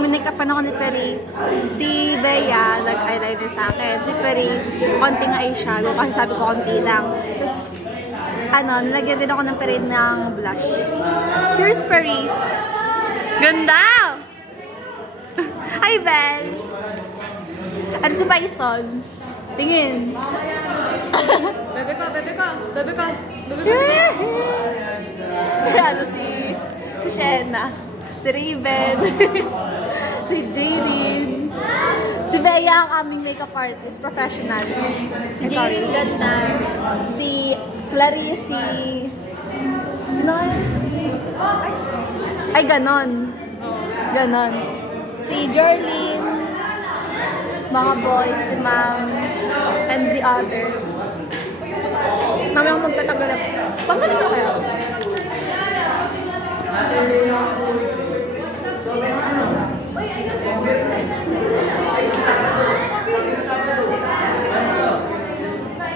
minake-upan ako ni Peri. Si Bea, nag-eyeliner sa akin. Si Peri, konting eyeshadow kasi sabi ko konti lang. Tapos, nilagyan din ako ng Peri ng blush. Here's Peri. Ganda! Hi, Belle! Ano si Bison? Tingin. Bebe ko. Si Shena. Si Raven. Si Jadine. Si Bea ang aming makeup artist, professional. Si Jadine ganda. Si Clarice. Sino yun? Ay, ganon. Ganon. Si Jerlyn. Mga boys, si Ma'am, and the others. Mamaya akong magtatagal ako. Tanggalin ko kaya?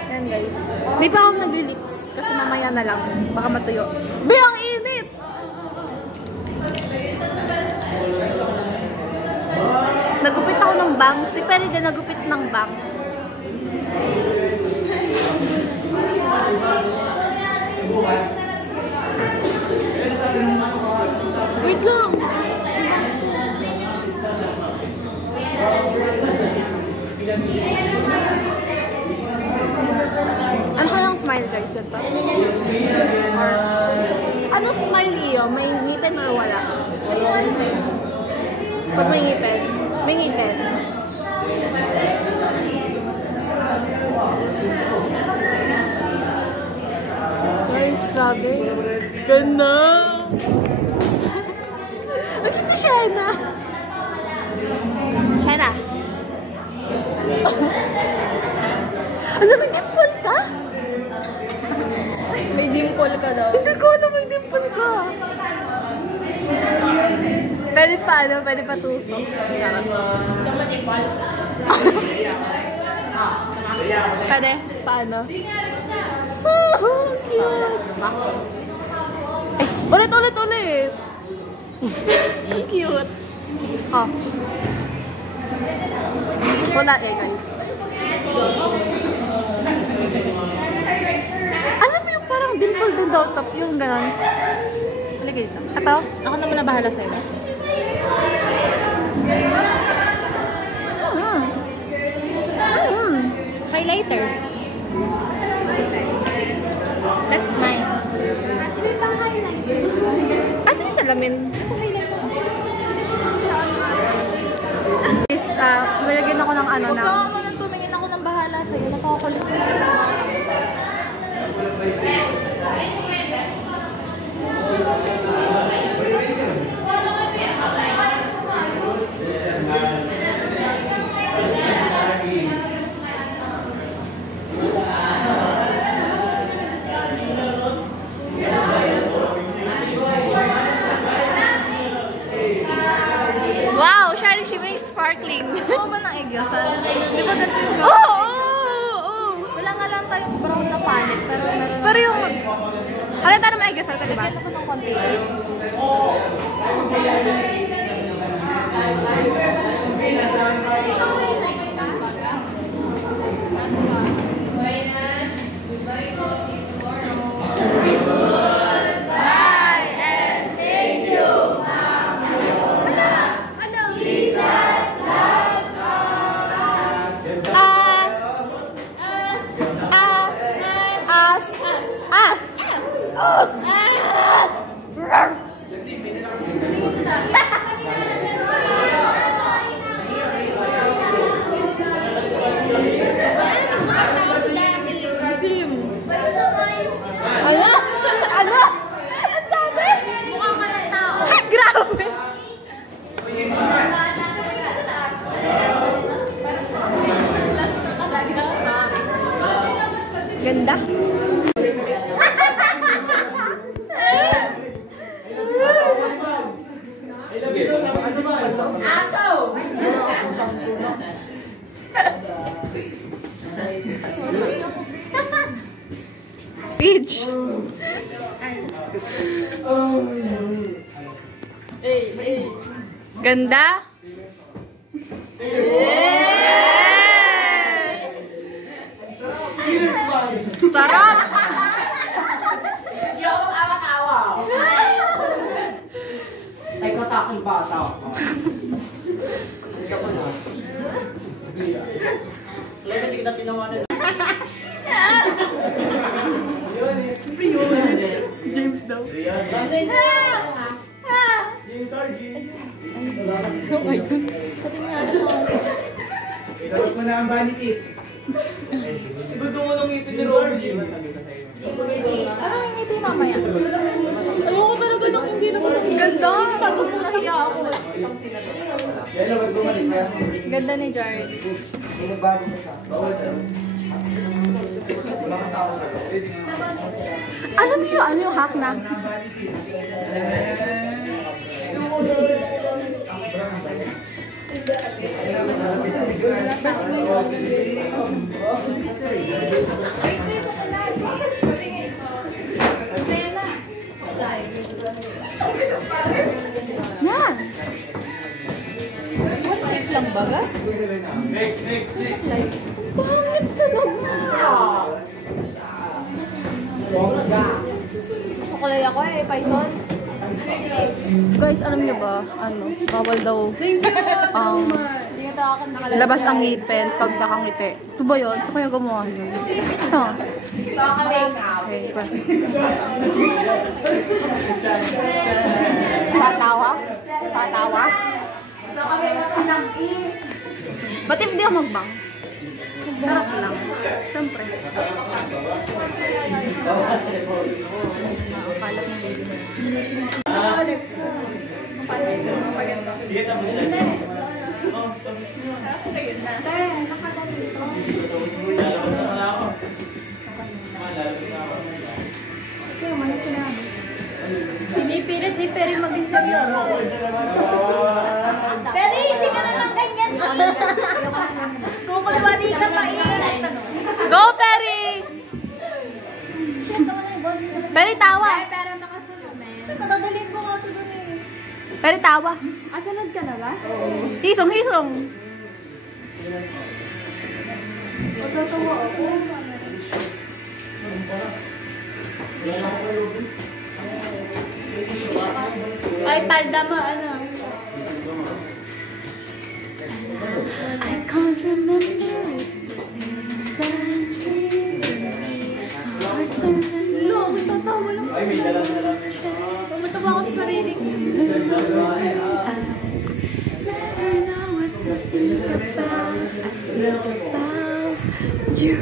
Yan guys. Di pa ako nag-lips kasi mamaya na lang. Baka matuyo. Be, ang init! Nagupit ako ng bangs. Si Peri din nagupit ng bangs. Wait lang. Ano kayang smile guys? Ito? Or, ano smile iyo? May ngipin or wala? Pag may ngipin. May ngipin. Guys, grabe. Ganda! Maganda siya na. Shena. Alam, may dimple ka? May dimple ka daw. Hindi ko alam may dimple ka. Pwede pa, ano? Pwede pa tusok. Pwede? Paano? Cute! Ay, ulit! Cute! Oh. Wala guys. Alam mo yung parang dimple din daw top, yung gano'n. Halika dito. Ito? Ako naman na bahala sa'yo. Highlighter. That's mine. Asa yung salamin? Is, malagyan ako ng ano na. Huwag ka mo nang tumingin, ako nang bahala sa'yo. Napakakulit ko. Wow! Shining, shimmering, sparkling. Gusto mo ba ng egyosan? Di ba ganito yung Wala nga lang tayong brown na palette, pero meron. Pero yung... Halata naman ay gasal ka, diba? Lagyan ako ng konti. Ganda. Peach. Ganda. Sarap! Hindi ako makakatawa. Ay, matakang bata ako. Hindi ka pa na. Wala ka kita tinawanan. James daw. James RG. Oh my God. Tapos mo na ang balikit. Gusto mo nung ngipin ni RG. Ano yung ngiti mamaya? Ayoko talaga nung hindi naman. Ganda! Pagod mo nahiya ako. Yan lang, bumalik ka. Ganda ni Jared. May nagbago mo siya. Wala kang tao sa loob. Alam niyo, ano yung hack na? Yan! One take lang baga? Next. Pangit talaga! Sukulay ako Python. Guys, alam niyo ba? Bawal daw. Thank you so much. Labas ang ngipin pag nakangiti. Ito ba yun? Sa kaya gumawa yun? Ito. Tatawa? Ba't hindi ako mag-bangs? Harap lang. Siyempre. Nakakalap ng baby na. Alex. Maganda. Pinipilit ni Perry maging seryoso. Perry, hindi ka na lang ganyan. Kukulwari ka pa Go, Perry! Perry, tawa! Pero nakasunod na yun. Dadalhin ko nga ito doon eh. Perry, tawa! Sunod ka na ba? Hisong! Magtatawa ako. Ay, taldama, ano? I can't remember it's the same Lo, magtatawa lang sila. Tumatawa ako sa sarili ko. Never know what to think about you.